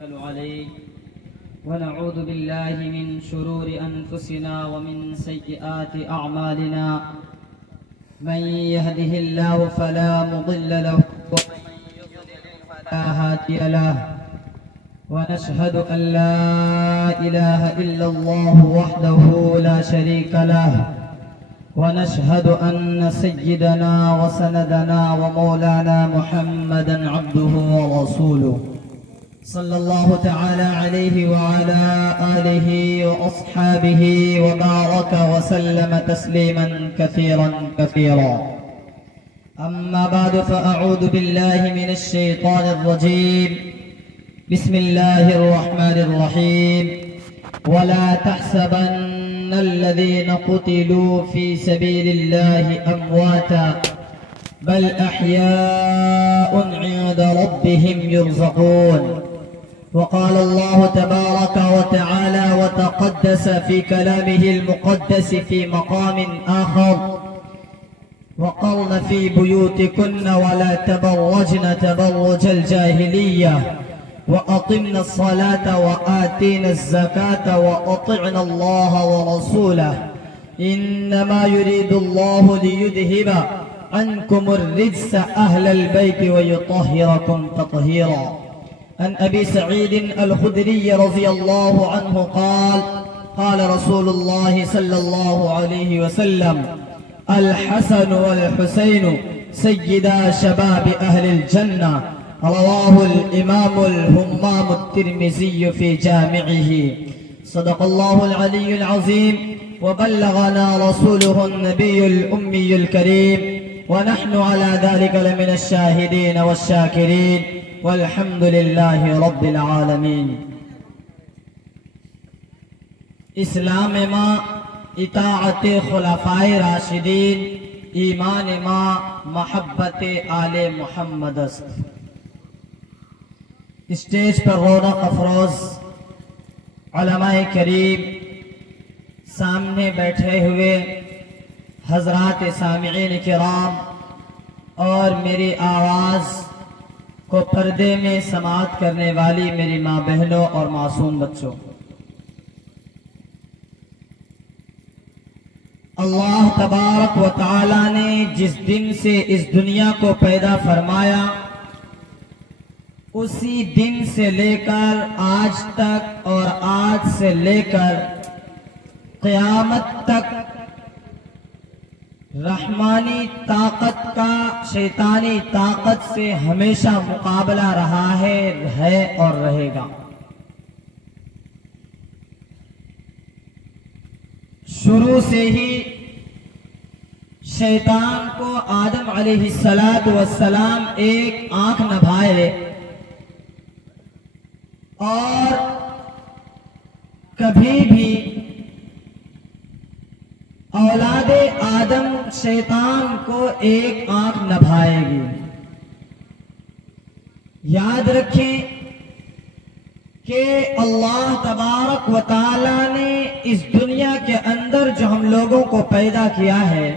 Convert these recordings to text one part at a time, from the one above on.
عليه ونعوذ بالله من شرور أنفسنا ومن سيئات أعمالنا من يهده الله فلا مضل له ومن يضلل فلا هادي له ونشهد أن لا إله إلا الله وحده لا شريك له ونشهد أن سيدنا وسندنا ومولانا محمدا عبده ورسوله صلى الله تعالى عليه وعلى آله وأصحابه وبارك وسلم تسليما كثيرا كثيرا. أما بعد فأعوذ بالله من الشيطان الرجيم. بسم الله الرحمن الرحيم. ولا تحسبن الذين قتلوا في سبيل الله أمواتا بل أحياء عند ربهم يرزقون. وقال الله تبارك وتعالى وتقدس في كلامه المقدس في مقام آخر: وقرن في بيوتكن ولا تبرجن تبرج الجاهلية وأقمنا الصلاة وآتينا الزكاة وأطعنا الله ورسوله إنما يريد الله ليذهب عنكم الرجس أهل البيت ويطهركم تطهيرا. عن أبي سعيد الخدري رضي الله عنه قال: قال رسول الله صلى الله عليه وسلم: الحسن والحسين سيدا شباب أهل الجنة. رواه الإمام الهمام الترمذي في جامعه. صدق الله العلي العظيم وبلغنا رسوله النبي الأمي الكريم ونحن على ذلك لمن الشاهدين والشاكرين والحمد لله رب العالمين. اسلام ما اطاعت خلفائے راشدین، ایمان ما محبت آل محمد است. اسٹیج پر رونق افروز علماء کریم، سامنے بیٹھے ہوئے حضرات سامعین کرام اور میری آواز کو پردے میں سماعت کرنے والی میری ماں بہنوں اور معصوم بچوں، اللہ تبارک و تعالی نے جس دن سے اس دنیا کو پیدا فرمایا، اسی دن سے لے کر آج تک اور آج سے لے کر قیامت تک رحمانی طاقت کا شیطانی طاقت سے ہمیشہ مقابلہ رہا ہے اور رہے گا. شروع سے ہی شیطان کو آدم علیہ السلام ایک آنکھ نبھائے اور کبھی بھی اولاد آدم شیطان کو ایک آنکھ نبھائے گی. یاد رکھیں کہ اللہ تبارک و تعالی نے اس دنیا کے اندر جو ہم لوگوں کو پیدا کیا ہے،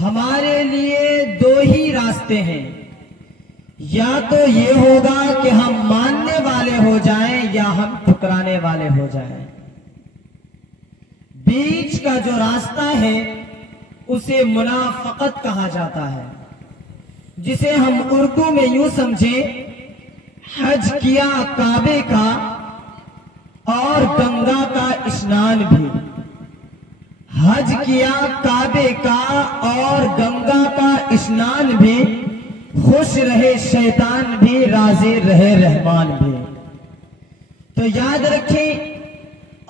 ہمارے لیے دو ہی راستے ہیں. یا تو یہ ہوگا کہ ہم ماننے والے ہو جائیں یا ہم ٹھکرانے والے ہو جائیں. بیچ کا جو راستہ ہے اسے منافقت کہا جاتا ہے، جسے ہم اردو میں یوں سمجھیں: حج کیا کعبے کا اور گنگا کا اسنان بھی. حج کیا کعبے کا اور گنگا کا اسنان بھی، خوش رہے شیطان بھی راضی رہے رحمان بھی. تو یاد رکھیں،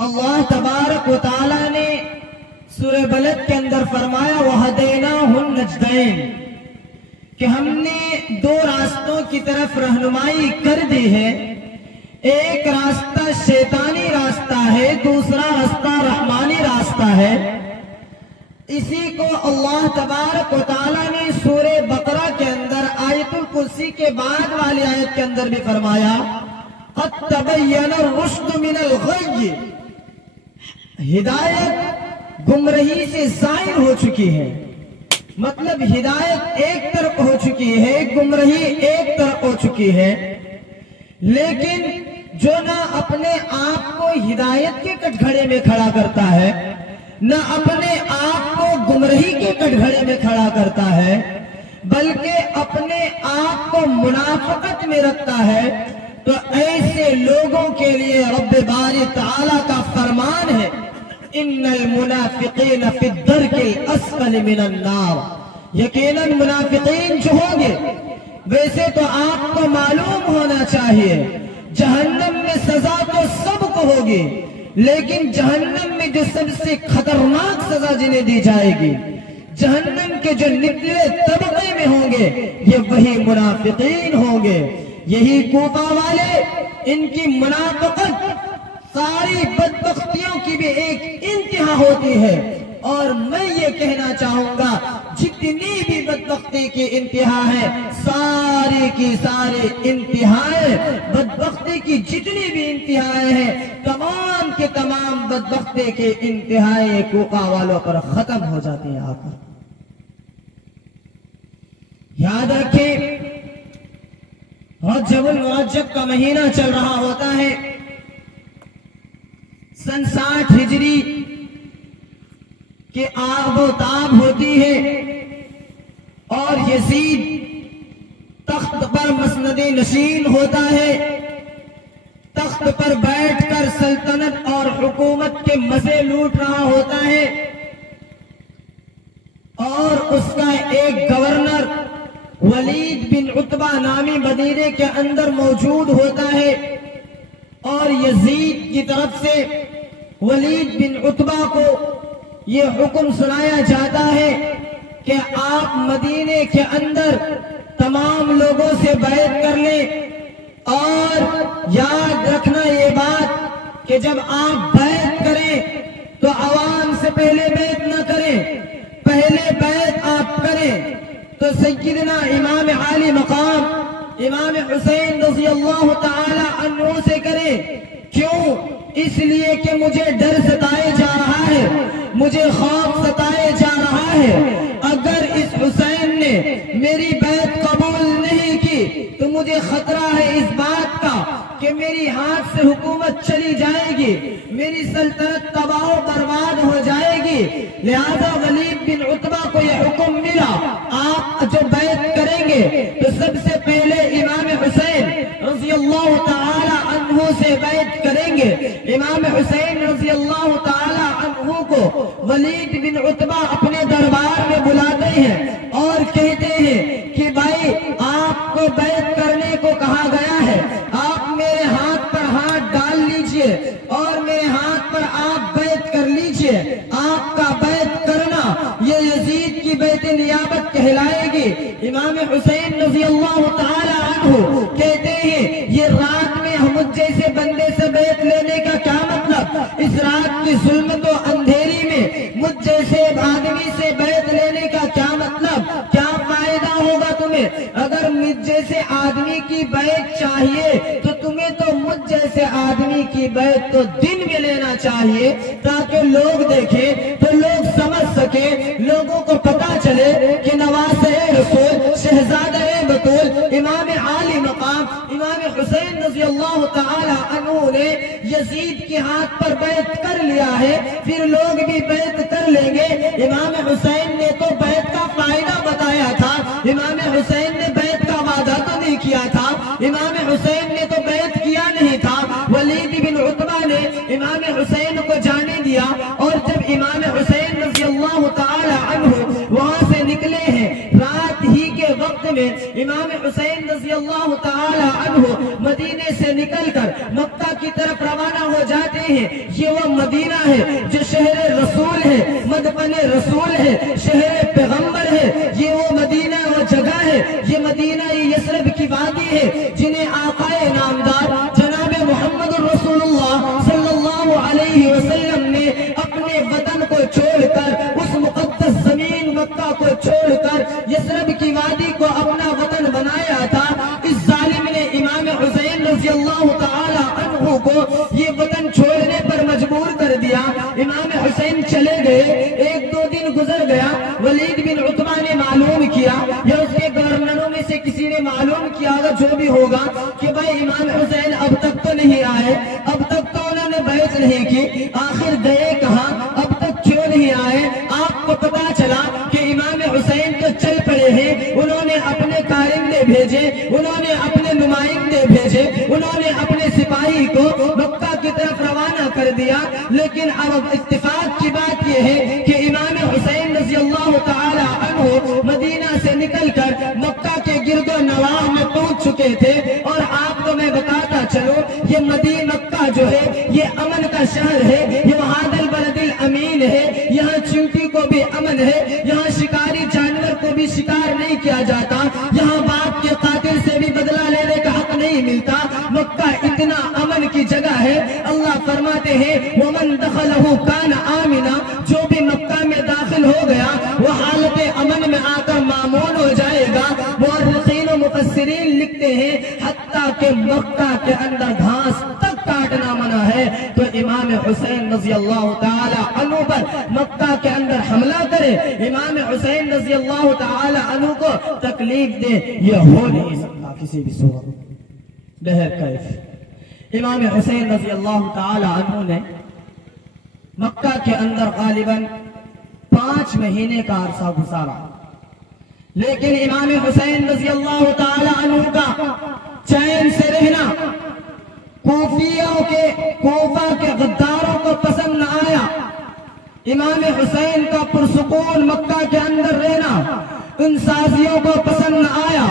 اللہ تبارک و تعالی نے سورہ بلد کے اندر فرمایا: وَهَدَيْنَاهُ النَّجْدَيْنِ، کہ ہم نے دو راستوں کی طرف رہنمائی کر دی ہے. ایک راستہ شیطانی راستہ ہے، دوسرا راستہ رحمانی راستہ ہے. اسی کو اللہ تبارک و تعالی نے سورہ بقرہ کے اندر آیت الکرسی کے بعد والی آیت کے اندر بھی فرمایا: قَدْ تَبَيَّنَ الرُّشْدُ مِنَ الْغَيِّ، ہدایت گمراہی سے زائل ہو چکی ہے. مطلب ہدایت ایک طرف ہو چکی ہے، گمراہی ایک طرف ہو چکی ہے. لیکن جو نہ اپنے آپ کو ہدایت کے کٹگھڑے میں کھڑا کرتا ہے، نہ اپنے آپ کو گمراہی کے کٹگھڑے میں کھڑا کرتا ہے، بلکہ اپنے آپ کو منافقت میں رکھتا ہے، تو ایسے لوگوں کے لیے رب باری تعالیٰ کا فرمان ہے، ان المنافقین فی الدرک الاسفل من النار، یقیناً منافقین جو ہوں گے، ویسے تو آپ کو معلوم ہونا چاہیے جہنم میں سزا تو سب کو ہوگی، لیکن جہنم میں جو سب سے خطرناک سزا جنہیں دی جائے گی، جہنم کے جو نچلے طبقے میں ہوں گے، یہ وہی منافقین ہوں گے۔ یہی کوفہ والے، ان کی منافقت ساری بدبختیوں کی بھی ایک انتہا ہوتی ہے، اور میں یہ کہنا چاہوں گا جتنی بھی بدبختی کی انتہا ہے، ساری کی ساری انتہائیں، بدبختی کی جتنی بھی انتہائیں ہیں، تمام کے تمام بدبختی کی انتہائیں کوفہ والوں پر ختم ہو جاتی ہیں۔ آپ یاد رکھیں، رجب المرجب کا مہینہ چل رہا ہوتا ہے، سن 60 ہجری کہ آب و تاب ہوتی ہے، اور یزید تخت پر مسند نشین ہوتا ہے، تخت پر بیٹھ کر سلطنت اور حکومت کے مزے لوٹ رہا ہوتا ہے، اور اس کا ایک گورنر ولید بن عتبہ نامی مدینے کے اندر موجود ہوتا ہے، اور یزید کی طرف سے ولید بن عتبہ کو یہ حکم سنایا جاتا ہے کہ آپ مدینے کے اندر تمام لوگوں سے بیعت کر لیں، اور یاد رکھنا یہ بات کہ جب آپ بیعت کریں تو عوام سے پہلے بیعت نہ کریں، پہلے بیعت آپ کریں تو سیدنا امام عالی مقام امام حسین رضی اللہ تعالی عنہ سے کریں۔ کیوں؟ اس لیے کہ مجھے ڈر ستائے جا رہا ہے، مجھے خوف ستائے جا رہا ہے، اگر اس حسین نے میری بیعت قبول نہیں کی تو مجھے خطرہ ہے اس بات کا کہ میری ہاتھ سے حکومت چلی جائے گی، میری سلطنت تباہ و برباد ہو جائے گی۔ لہذا ولید بن عتبہ کو یہ حکم ملا، آپ جو بیعت کریں گے تو سب سے پہلے امام حسین رضی اللہ تعالی عنہ سے بیعت کریں گے۔ امام حسین رضی اللہ تعالی عنہ کو ولید بن عتبہ اپنے دربار میں بلاتے ہیں اور کہتے ہیں کہ بھائی، آپ کو بیعت کرنے کو کہا گیا ہے، آپ میرے ہاتھ پر ہاتھ ڈال لیجئے اور میرے ہاتھ پر آپ بیعت کر لیجئے۔ آپ کا بیعت کرنا یہ یزید کی بیعت نیابت کہلائے گی۔ امام حسین رضی اللہ تعالی عنہ کہتے ہیں، یہ رات میں مجھ جیسے بندے سے بیعت لینے کا کیا مطلب؟ اس رات کی ظلمت و اندھیری میں مجھ جیسے آدمی سے بیعت لینے کا کیا مطلب؟ کیا فائدہ ہوگا تمہیں؟ اگر مجھ جیسے آدمی کی بیعت چاہیے تو تمہیں تو مجھ جیسے آدمی کی بیعت تو دن میں لینا چاہیے، تاکہ لوگ دیکھیں تو لوگ سمجھ سکیں، لوگوں کو پتا چلے کہ نواسہ رسول شہزادہ بطول امام عالی مقام امام حسین رضی اللہ تعالی عنہ نے یزید کے ہاتھ پر بیعت کر لیا ہے، پھر لوگ بھی بیعت کر لیں گے۔ امام حسین نے تو بیعت کا فائدہ بتایا تھا، امام حسین نے بیعت کا وعدہ تو نہیں کیا تھا، امام حسین نے تو بیعت کیا نہیں تھا۔ ولید بن عتبہ نے امام حسین کو جانے دیا، اور جب امام حسین رضی اللہ تعالی عنہ وہاں سے نکلے ہیں، رات ہی کے وقت میں امام حسین رضی اللہ تعالی عنہ مدینے سے نکل کر مکہ کی طرف روانہ ہو جاتے ہیں۔ یہ وہ مدینہ ہے جو شہر رسول ہے، مدفن رسول ہے، شہر پیغمبر ہے۔ یہ وہ مدینہ، وہ جگہ ہے، یہ مدینہ یثرب کی وادی ہے جنہیں آقائے نامدار جناب محمد رسول اللہ صلی اللہ علیہ وسلم نے اپنے وطن کو چھوڑ کر، اس مقدس زمین مکہ کو چھوڑ کر یثرب کی وادی کو اپنا وطن بنایا تھا۔ اس ظالم نے امام حسین رضی اللہ تعالی عنہ کو یہ وطن چھوڑنے پر مجبور کر دیا۔ امام حسین چلے گئے، ایک دو دن گزر گیا، ولید بن عتبہ نے معلوم کیا یا اس کے گورنروں میں سے سے کسی نے معلوم کیا ہوگا جو بھی ہوگا کہ بھائی امام حسین اب تک تو نہیں آئے، اب تک تو انہوں نے بیعت نہیں کی، آخر گئے کہاں، اب تک کیوں نہیں آئے؟ آپ کو پتا چلا کہ امام حسین تو چل پڑے ہیں، انہوں نے اپنے کارندے بھیجے، انہوں نے اپنے نمائندے بھیجے، انہوں نے اپنے سپاہی کو مکہ کی طرف روانہ کر دیا، لیکن اب اتفاق کی بات یہ ہے کہ امام حسین رضی اللہ تعالی عنہ مدینہ سے نکل کر مکہ کے گرد و نواح میں پہنچ چکے تھے۔ اور آپ کو میں بتاتا چلوں، یہ مدینہ مکہ جو ہے یہ امن کا شہر ہے، یہ وہاد البلد الامین ہے، یہاں چیونٹی کو بھی امن ہے، یہاں شکاری جانور کو بھی شکار نہیں کیا جاتا، یہاں باپ کے قاتل سے بھی بدلہ لینے کا حق نہیں ملتا۔ مکہ اتنا امن کی جگہ ہے، اللہ فرماتے ہیں وَمَن دَخَلَهُ كَانَ آمِنًا، جو بھی مکہ میں داخل ہو گیا وہ حالت امن میں آ کر مامون ہو جائے گا۔ مورخین و مفسرین لکھتے ہیں حتیٰ کہ مکہ کے اندر گھاس تک کاٹنا منع ہے، تو امام حسین رضی اللہ تعالی عنہ پر مکہ کے اندر حملہ کرے، امام حسین رضی اللہ تعالی عنہ کو تکلیف دے، یہ ہو نہیں سکتا کسی بھی صورت۔ بہرکیف امام حسین رضی اللہ تعالی عنہ نے مکہ کے اندر غالباً 5 مہینے کا عرصہ گزارا، لیکن امام حسین رضی اللہ تعالی عنہ کا چین سے رہنا کوفہ کے غداروں کو پسند نہ آیا۔ امام حسین کا پرسکون مکہ کے اندر رہنا ان سازیوں کو پسند نہ آیا۔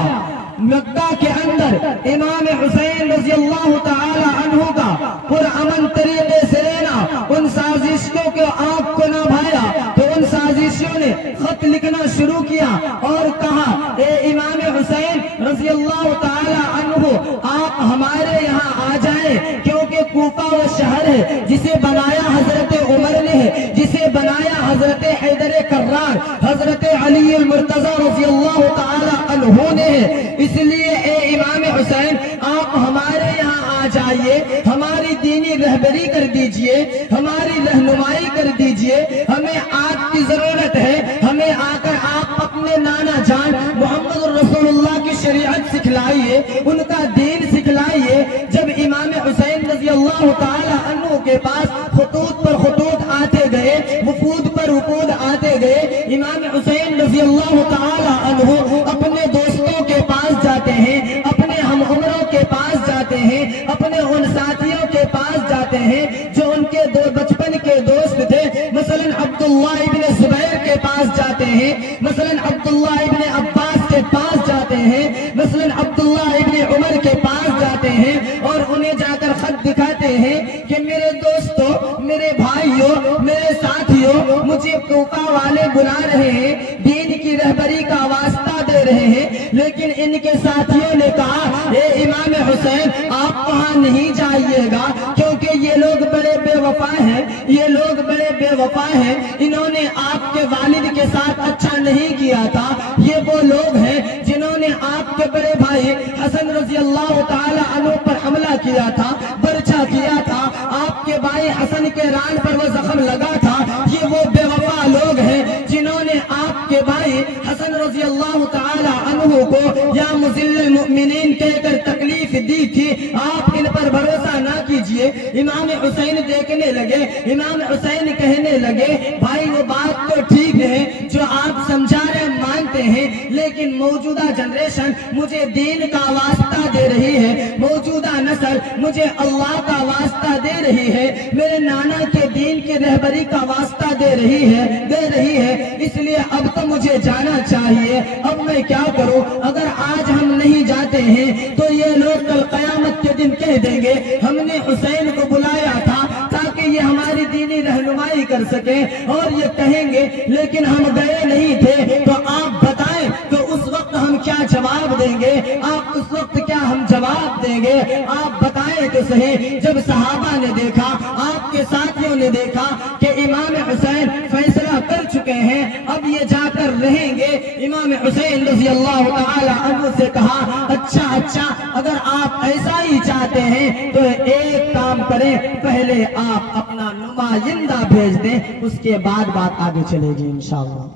مکہ کے اندر امام حسین رضی اللہ تعالی عنہ کا پرامن طریقے سے رہنا ان سازشوں کے آنکھ کو نہ بھایا، تو ان سازشوں نے خط لکھنا شروع کیا اور کہا اے امام حسین رضی اللہ تعالی عنہ آپ ہمارے یہاں آ جائیں، کیونکہ کوفہ وہ شہر ہے جسے بنایا حضرت عمر نے ہے، جسے بنایا حضرت حیدر کرار، حضرت علی المرتضی رضی اللہ تعالی عنہ نے ہے۔ اس لیے اے امام حسین آپ ہمارے یہاں آ جائیے، ہماری دینی رہبری کر دیجئے، ہماری رہنمائی کر دیجئے، ہمیں آپ کی ضرورت ہے، ہمیں آ کر آپ اپنے نانا جان محمد رسول اللہ کی شریعت سکھلائیے، ان کا دین سکھلائیے۔ جب امام حسین رضی اللہ تعالی عنہ کے پاس خطوط پر خطوط آتے گئے، وفود پر وفود آتے گئے، امام حسین رضی اللہ تعالی عنہ اپنے دوستوں کے پاس جاتے ہیں، اپنے ہم عمروں کے پاس جاتے ہیں، اپنے ان ساتھیوں کے پاس جاتے ہیں جو ان کے بچپن کے دوست تھے، مثلا عبداللہ ابن زبیر کے پاس جاتے ہیں، مثلا عبداللہ ابن عباس کے پاس جاتے ہیں، مثلا عبداللہ ابن عمر کے پاس جاتے ہیں اور انہیں جا کر خط دکھاتے ہیں کہ میرے دوستوں، میرے بھائیوں، میرے ساتھیوں، مجھے کوفہ والے بلا رہے ہیں، دین کی رہبری کا واسطہ دے رہے ہیں، لیکن ان کے ساتھیوں نے کہا اے امام حسین آپ وہاں نہیں جائیے گا، کیونکہ یہ لوگ بڑے بے وفا ہیں، یہ لوگ بڑے بے وفا ہیں، انہوں نے آپ کے والد کے ساتھ اچھا نہیں کیا تھا، یہ وہ لوگ ہیں جنہوں نے آپ کے بڑے بھائی حسن رضی اللہ تعالی عنہ پر حملہ کیا تھا، برچا کیا تھا، آپ کے بھائی حسن کے ران پر وہ زخم لگا تھا، یہ وہ بے وفا لوگ ہیں جنہوں نے آپ کے بھائی حسن رضی اللہ تعالی عنہ کو یا مذل المؤمنین کہہ کر تکلیف دی تھی، آپ ان پر بھروسہ نہ کیجئے۔ امام حسین دیکھنے لگے، امام حسین کہنے لگے بھائی وہ بات تو ٹھیک ہے جو آپ سمجھا رہے مانتے ہیں، لیکن موجودہ جنریشن مجھے دین کا واسطہ دے رہی ہے، موجودہ نسل مجھے اللہ کا واسطہ دے رہی ہے، میرے نانا کے دین کی رہبری کا واسطہ دے رہی ہے، اس لیے اب تو مجھے جانا چاہیے۔ اب میں کیا کروں؟ اگر آج ہم نہیں جاتے ہیں تو یہ لوگ کل قیامت کے دن کہہ دیں گے ہم نے حسین کو بلایا تھا تاکہ یہ ہماری دینی رہنمائی کر سکے، اور یہ کہیں گے لیکن ہم گئے نہیں تھے، تو آپ بتائیں تو اس وقت ہم کیا جواب دیں گے؟ آپ اس وقت کیا ہم جواب دیں گے؟ آپ بتائیں تو صحیح۔ جب صحابہ نے دیکھا، آپ کے ساتھیوں نے دیکھا کہ امام حسین فیصلہ کر چکے ہیں، اب یہ جا کر رہیں گے، امام حسین رضی اللہ تعالی عنہ سے کہا اچھا اگر آپ ایسا ہی چاہتے ہیں تو ایک کام کریں، پہلے آپ اپنا نمائندہ بھیج دیں، اس کے بعد بات آگے چلے گی انشاءاللہ۔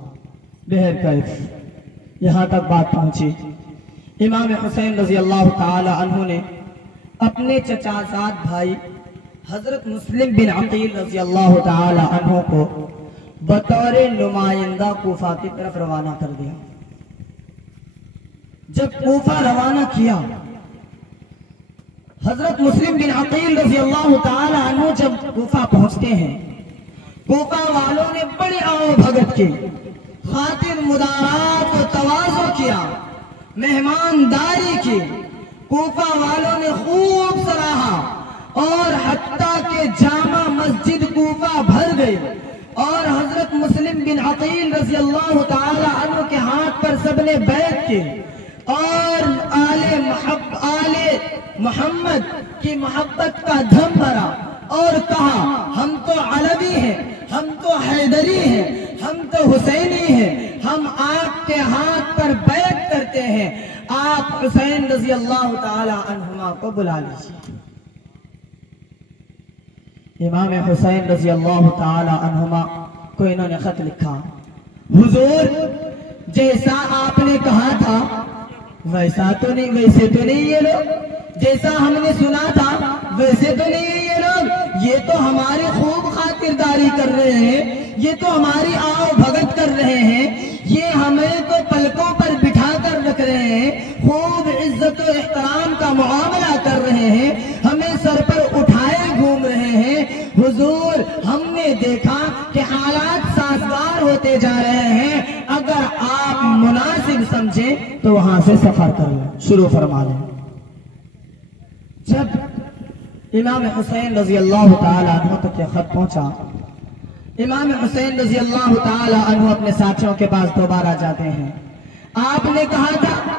بہرکیف یہاں تک بات پہنچی۔ امام حسین رضی اللہ تعالی عنہ نے اپنے چچا زاد بھائی حضرت مسلم بن عقیل رضی اللہ تعالی عنہ کو بطور نمائندہ کوفہ کی طرف روانہ کر دیا۔ جب کوفہ روانہ کیا، حضرت مسلم بن عقیل رضی اللہ تعالی عنہ جب کوفہ پہنچتے ہیں، کوفہ والوں نے بڑی آؤ بھگت کی، خاطر مدارات و تواضع کیا، مہمانداری کی، کوفہ والوں نے خوب سراہا، اور حتیٰ کہ جامع مسجد کوفہ بھر گئی، اور حضرت مسلم بن عقیل رضی اللہ تعالی عنہ کے ہاتھ پر سب نے بیعت کی، اور آل محمد کی محبت کا دھم بھرا، اور کہا ہم تو علوی ہیں، ہم تو حیدری ہیں، ہم تو حسینی ہیں، ہم آپ کے ہاتھ پر بیعت کرتے ہیں، آپ حسین رضی اللہ تعالی عنہما کو بلا لیجیے۔ امام حسین رضی اللہ تعالی عنہما کو انہوں نے خط لکھا، حضور جیسا آپ نے کہا تھا ویسے تو نہیں یہ لوگ، جیسا ہم نے سنا تھا ویسے تو نہیں ہے یہ لوگ، یہ تو ہماری خوب خاطرداری کر رہے ہیں، یہ تو ہماری آؤ بھگت کر رہے ہیں، یہ ہمیں تو پلکوں پر بٹھا کر رکھ رہے ہیں، خوب عزت و احترام کا معاملہ کر رہے ہیں، ہمیں سر پر اٹھائے گھوم رہے ہیں۔ حضور ہم نے دیکھا کہ حالات سازگار ہوتے جا رہے ہیں، اگر آپ مناسب سمجھیں تو وہاں سے سفر کر لیں، شروع فرما لیں۔ جب امام حسین رضی اللہ تعالی عنہ تک یہ خط پہنچا، امام حسین رضی اللہ تعالی عنہ اپنے ساتھیوں کے پاس دوبارہ جاتے ہیں۔ آپ نے کہا تھا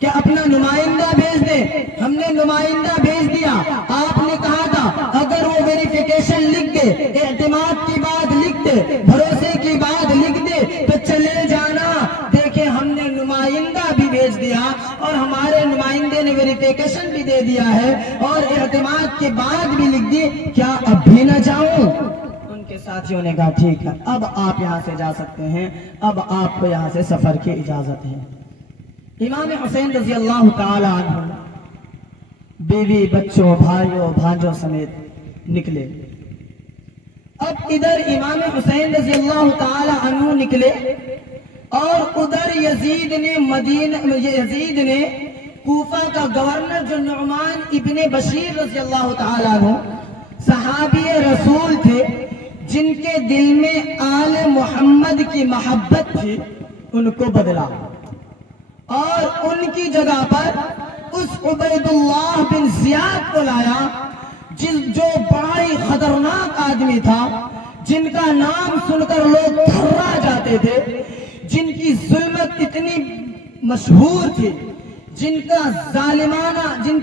کہ اپنا نمائندہ بھیج دے، ہم نے نمائندہ بھیج دیا۔ آپ نے کہا تھا اگر وہ ویریفیکیشن لکھ دے، اعتماد کی بات لکھ دے، بھروسے کی بات لکھ دے تو چلے جانا۔ دیکھیں ہم نے نمائندہ بھی بھیج دیا، اور ہمارے نمائندے نے ویریفیکیشن بھی دے دیا ہے، اور اعتماد کی بات بھی لکھ دی، کیا اب بھی نہ جاؤں؟ ان کے ساتھیوں نے کہا ٹھیک ہے، اب آپ یہاں سے جا سکتے ہیں، اب آپ کو یہاں سے سفر کی اجازت ہے۔ امام حسین رضی اللہ تعالی عنہ بیوی، بچوں، بھائیوں، بھانجوں سمیت نکلے۔ اب ادھر امام حسین رضی اللہ تعالی عنہ نکلے، اور ادھر یزید نے کوفہ کا گورنر جو نعمان ابن بشیر رضی اللہ تعالی عنہ صحابی رسول تھے، جن کے دل میں آل محمد کی محبت تھی، ان کو بدلا، اور ان کی جگہ پر اس عبید اللہ بن زیاد کو لایا، جو بڑا ہی خطرناک آدمی تھا، جن کا نام سن کر لوگ تھرا جاتے تھے، جن کی ظلمت اتنی مشہور تھی، جن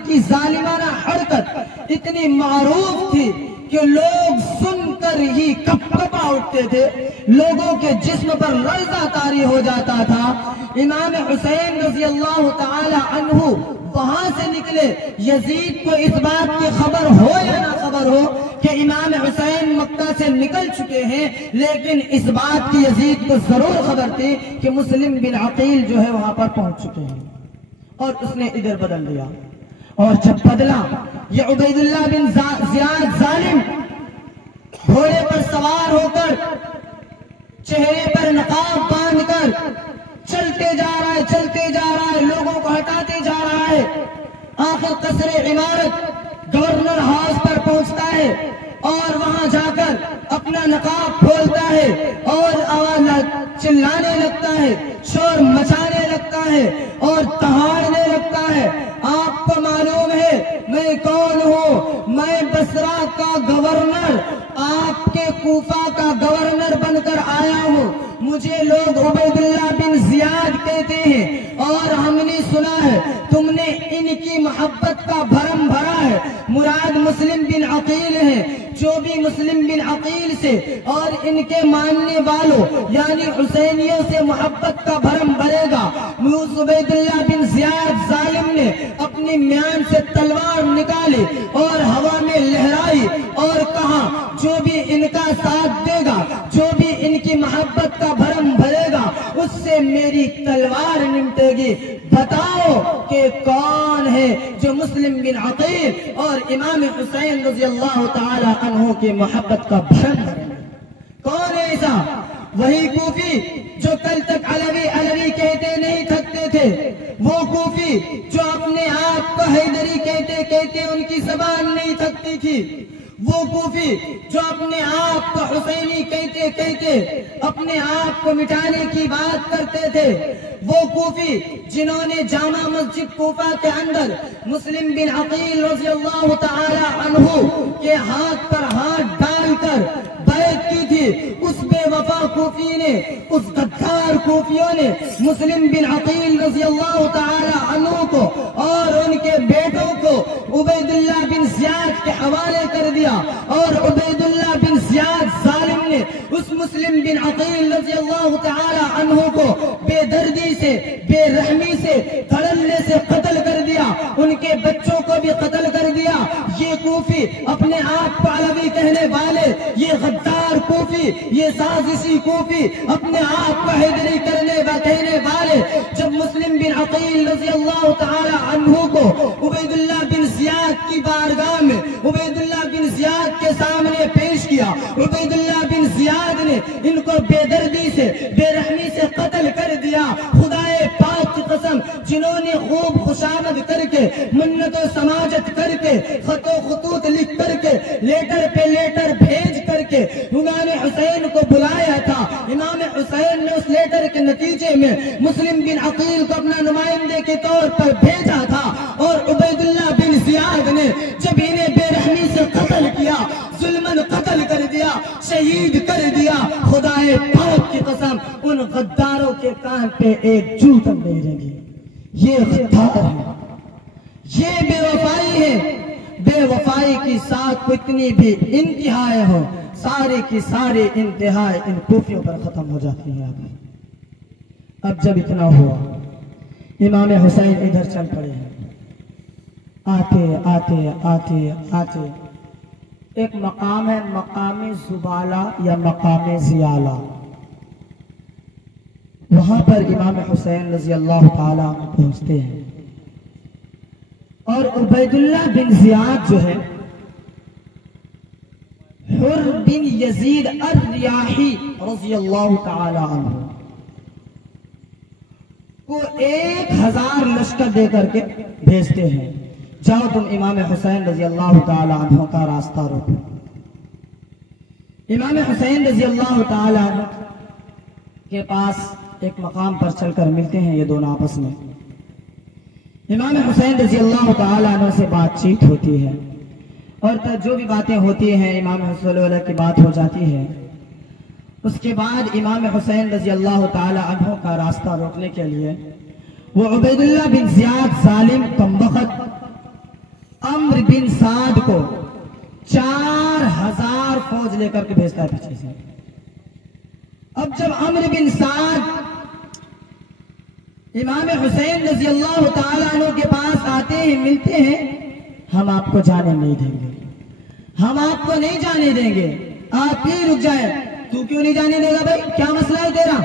کی ظالمانہ حرکت اتنی معروف تھی کہ لوگ سن کر ہی کپ کپا اٹھتے تھے، لوگوں کے جسم پر لرزہ طاری ہو جاتا تھا۔ امام حسین رضی اللہ تعالی عنہ وہاں سے نکلے، یزید کو اس بات کی خبر ہو یا نہ خبر ہو کہ امام حسین مکہ سے نکل چکے ہیں، لیکن اس بات کی یزید کو ضرور خبر تھی کہ مسلم بن عقیل جو ہے وہاں پر پہنچ چکے ہیں، اور اس نے ادھر بدل دیا۔ اور جب بدلا، یہ عبید اللہ بن زیاد ظالم گھوڑے پر سوار ہو کر، چہرے پر نقاب باندھ کر چلتے جا رہا ہے، لوگوں کو ہٹاتے جا رہا ہے۔ آخر قصر عمارت گورنر ہاؤس پر پہنچتا ہے، اور وہاں جا کر اپنا نقاب کھولتا ہے، اور آواز چلانے لگتا ہے، شور مچانے لگتا ہے، اور دہاڑنے لگتا ہے۔ آپ کو معلوم ہے میں کون ہوں؟ میں بصرہ کا گورنر، آپ کے کوفہ کا گورنر بن کر آیا ہوں۔ مجھے لوگ عبید اللہ بن زیاد کہتے ہیں، اور ہم نے سنا ہے تم نے ان کی محبت کا بھرم بھرا ہے۔ مراد مسلم بن عقیل ہے، جو بھی مسلم بن عقیل سے اور ان کے ماننے والوں یعنی حسینیوں سے محبت کا بھرم بھرے گا۔ عبید اللہ بن زیاد ظالم نے اپنی میان سے تلوار نکالی اور ہوا میں لہرائی، اور کہا جو بھی ان کا ساتھ دے گا، جو بھی ان کی محبت کا بھرم بھرے گا، اس سے میری تلوار نمٹے گی۔ بتاؤ یہ کون ہے جو مسلم بن عقیل اور امام حسین رضی اللہ تعالی عنہ کی محبت کا بھرم بھرے؟ کون ہے ایسا؟ وہی کوفی جو کل تک علوی علوی کہتے نہیں تھکتے تھے، وہ کوفی جو اپنے آپ کو حیدری کہتے کہتے ان کی زبان نہیں تھکتی تھی، وہ کوفی جو اپنے آپ کو حسینی کہتے کہتے اپنے آپ کو مٹانے کی بات کرتے تھے، وہ کوفی جنہوں نے جامع مسجد کوفہ کے اندر مسلم بن عقیل رضی اللہ تعالی عنہ کے ہاتھ پر ہاتھ ڈال کر بیعت کی تھی، اس بے وفا کوفی نے، اس غدار کوفیوں نے مسلم بن عقیل رضی اللہ تعالی عنہ کو اور ان کے بیٹوں کو عبید اللہ بن زیاد کے حوالے کر دیا، اور عبید اللہ بن زیاد ظالم نے اس مسلم بن عقیل رضی اللہ تعالی عنہ کو بے دردی سے، بے رحمی سے، دھڑلے سے قتل کر دیا، ان کے بچوں کو بھی قتل کر دیا۔ یہ کوفی اپنے آپ کو علوی کہنے والے، یہ غدار کوفی، یہ سازشی کوفی، اپنے آپ کو حیدری کہنے والے، جب مسلم بن عقیل رضی اللہ تعالی عنہ کو عبید اللہ بن زیاد کی بارگاہ میں عبید اللہ بن زیاد کے سامنے پیش کیا، عبید اللہ بن زیاد نے ان کو بے دردی سے، بے رحمی سے قتل کر دیا۔ خدائے پاک کی قسم، جنہوں نے خوب خوشامد کر کے، منت و سماجت کر کے، خط و خطوط لکھ کر کے، لیٹر پہ لیٹر بھیج کر کے امام حسین کو بلایا تھا، امام حسین نے اس لیٹر کے نتیجے میں مسلم بن عقیل کو اپنا نمائندے کے طور پر بھیجا تھا، اور عبید اللہ بن زیاد نے جب انہیں بے رحمی سے قتل کیا، ظلماً قتل کر دیا، شہید کر دیا، خدائے پاک کی قسم ان غداروں کے کان پہ ایک جوں تک نہیں رہی۔ یہ غدار ہے، یہ بے وفائی ہے۔ بے وفائی کی ساتھ کتنی بھی انتہائیں ہوں، سارے کی سارے انتہائیں ان کوفیوں پر ختم ہو جاتی ہیں۔ اب جب اتنا ہوا، امام حسین ادھر چل پڑے ہیں۔ آتے آتے آتے آتے ایک مقام ہے، مقام زبالہ یا مقام زیالہ، وہاں پر امام حسین رضی اللہ تعالیٰ پہنچتے ہیں، اور عبید اللہ بن زیاد جو ہے، حر بن یزید الریاحی رضی اللہ تعالی عنہ کو 1000 لشکر دے کر کے بھیجتے ہیں، جاؤ تم امام حسین رضی اللہ تعالی عنہ کا راستہ روکو۔ امام حسین رضی اللہ تعالی عنہ کے پاس ایک مقام پر چل کر ملتے ہیں یہ دونوں آپس میں۔ امام حسین رضی اللہ تعالی عنہ سے بات چیت ہوتی ہے، اور جو بھی باتیں ہوتی ہیں امام حسین علیہ کی بات ہو جاتی ہے۔ اس کے بعد امام حسین رضی اللہ تعالی عنہ کا راستہ روکنے کے لیے وہ عبید اللہ بن زیاد ظالم کمبخت عمرو بن سعد کو 4000 فوج لے کر کے بھیجتا ہے پیچھے سے۔ اب جب عمرو بن سعد امام حسین رضی اللہ تعالیٰ عنہ کے پاس آتے ہیں، ملتے ہیں، ہم آپ کو جانے نہیں دیں گے، ہم آپ کو نہیں جانے دیں گے، آپ ہی رک جائیں۔ تو کیوں نہیں جانے دے گا بھائی؟ کیا مسئلہ ہے تیرا؟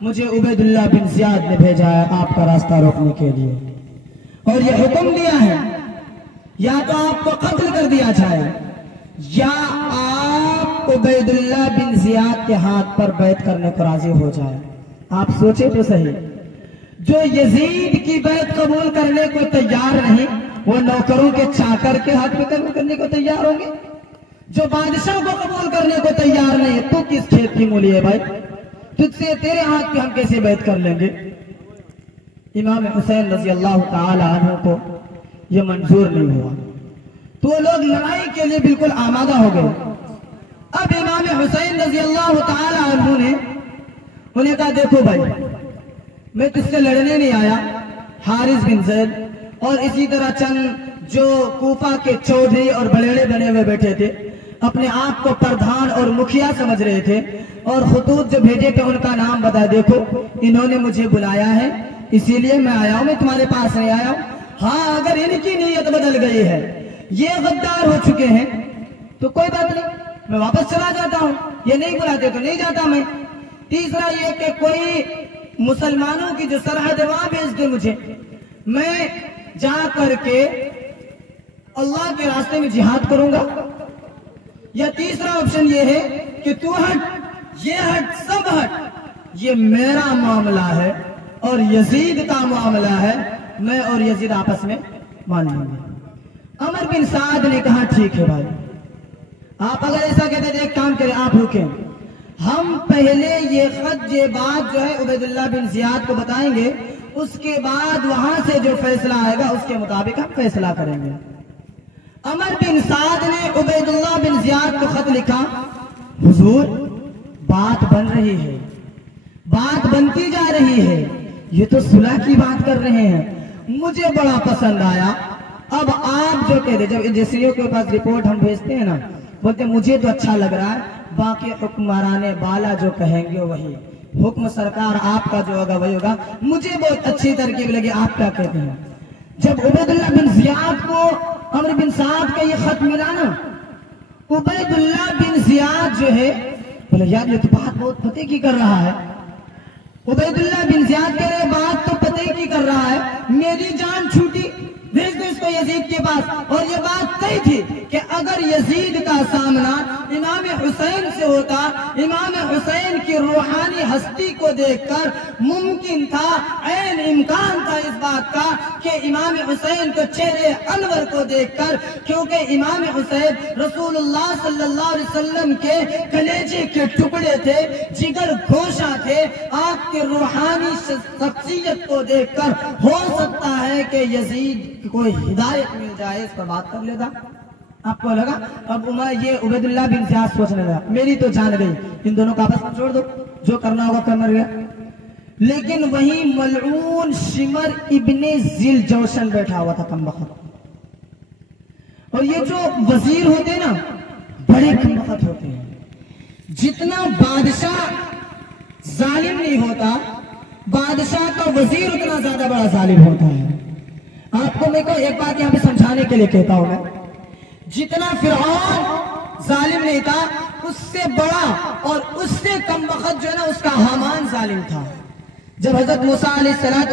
مجھے عبید اللہ بن زیاد نے بھیجا ہے آپ کا راستہ روکنے کے لیے، اور یہ حکم دیا ہے یا تو آپ کو قتل کر دیا جائے یا آپ عبید اللہ بن زیاد کے ہاتھ پر بیعت کرنے کو راضی ہو جائے۔ آپ سوچیں تو صحیح، جو یزید کی بیعت قبول کرنے کو تیار نہیں، وہ نوکروں کے چاکر کے ہاتھ میں قبول کرنے کو تیار ہوں گے؟ جو بادشاہ کو قبول کرنے کو تیار نہیں، تو کس کھیت کی مولی ہے بھائی؟ تجھ سے تیرے ہاتھ پہ ہم کیسے بیعت کر لیں گے؟ امام حسین رضی اللہ تعالی عنہ کو یہ منظور نہیں ہوا، تو وہ لوگ لڑائی کے لیے بالکل آمادہ ہو گئے۔ اب امام حسین رضی اللہ تعالی عنہ نے انہیں کہا دیکھو بھائی، میں تجھ سے لڑنے نہیں آیا، حارث بن زید اور اسی طرح چند جو کوفہ کے چودھری اور بڑیڑے بنے ہوئے بیٹھے تھے، اپنے آپ کو پردھان اور مکھیا سمجھ رہے تھے، اور خطوط جو بھیجے تھے ان کا نام بتا، دیکھو انہوں نے مجھے بلایا ہے اسی لیے میں آیا ہوں، میں تمہارے پاس نہیں آیا ہوں۔ ہاں اگر ان کی نیت بدل گئی ہے، یہ غدار ہو چکے ہیں، تو کوئی بات نہیں، میں واپس چلا جاتا ہوں، یہ نہیں بلاتے تو نہیں جاتا میں۔ تیسرا یہ کہ کوئی مسلمانوں کی جو سرحد ہے وہاں بھیج دے مجھے، میں جا کر کے اللہ کے راستے میں جہاد کروں گا، یا تیسرا آپشن یہ ہے کہ تو ہٹ، یہ ہٹ، سب ہٹ، یہ میرا معاملہ ہے اور یزید کا معاملہ ہے، میں اور یزید آپس میں مان لیں گے۔ عمر بن سعد نے کہا ٹھیک ہے بھائی، آپ اگر ایسا کہتے تھے ایک کام کریں، آپ رکیں، ہم پہلے یہ خط یہ بات جو ہے عبید اللہ بن زیاد کو بتائیں گے، اس کے بعد وہاں سے جو فیصلہ آئے گا اس کے مطابق ہم فیصلہ کریں گے۔ عمر بن سعد نے عبید اللہ بن زیاد کو خط لکھا، حضور بات بن رہی ہے، بات بنتی جا رہی ہے، یہ تو صلح کی بات کر رہے ہیں، مجھے بڑا پسند آیا، اب آپ جو کہہ دیں، جب ایجنسیوں کے پاس رپورٹ ہم بھیجتے ہیں نا، بولتے ہیں مجھے تو اچھا لگ رہا ہے، باقی حکمران بالا جو کہیں گے وہی، حکم سرکار آپ کا جو ہوگا وہی ہوگا، مجھے بہت اچھی ترکیب لگی، آپ کیا کہتے ہیں؟ جب عبید اللہ بن زیاد کو عمر بن سعد کا یہ خط ملا نا، عبید اللہ بن زیاد جو ہے بولے یار یہ تو بات بہت پتے کی کر رہا ہے، عبید اللہ بن زیاد کہہ رہے بات تو پتے کی کر رہا ہے، میری جان چھوٹی، بھیج دو اس کو یزید کے پاس۔ اور یہ بات طے تھی کہ اگر یزید کا سامنا امام حسین سے ہوتا، امام حسین کی روحانی ہستی کو دیکھ کر ممکن تھا، عین امکان تھا اس بات کا کہ امام حسین کو چہرے انور کو دیکھ کر، کیونکہ امام حسین رسول اللہ صلی اللہ علیہ وسلم کے کلیجے کے ٹکڑے تھے، جگر گوشہ تھے، آپ کے روحانی شخصیت کو دیکھ کر ہو سکتا ہے کہ یزید کوئی ہدایت مل جائے، اس پر بات کر لیتا۔ آپ کو لگا اب یہ عبید اللہ بن زیاد سوچنے لگا میری تو جان گئی، ان دونوں کا آپس میں چھوڑ دو، جو کرنا ہوگا کرنا رہا۔ لیکن وہیں ملعون شمر ابن ذیل جوشن بیٹھا ہوا تھا کمبخت، اور یہ جو وزیر ہوتے ہیں نا بڑے کمبخت ہوتے ہیں، جتنا بادشاہ ظالم نہیں ہوتا، بادشاہ کا وزیر اتنا زیادہ بڑا ظالم ہوتا ہے۔ آپ کو میں کو ایک بات یہاں پہ سمجھانے کے لیے کہتا ہوں، میں جتنا فرعون ظالم نہیں تھا اس سے بڑا اور اس سے کم وقت جو ہے نا اس کا حامان ظالم تھا۔ جب حضرت موسیٰ علیہ السلام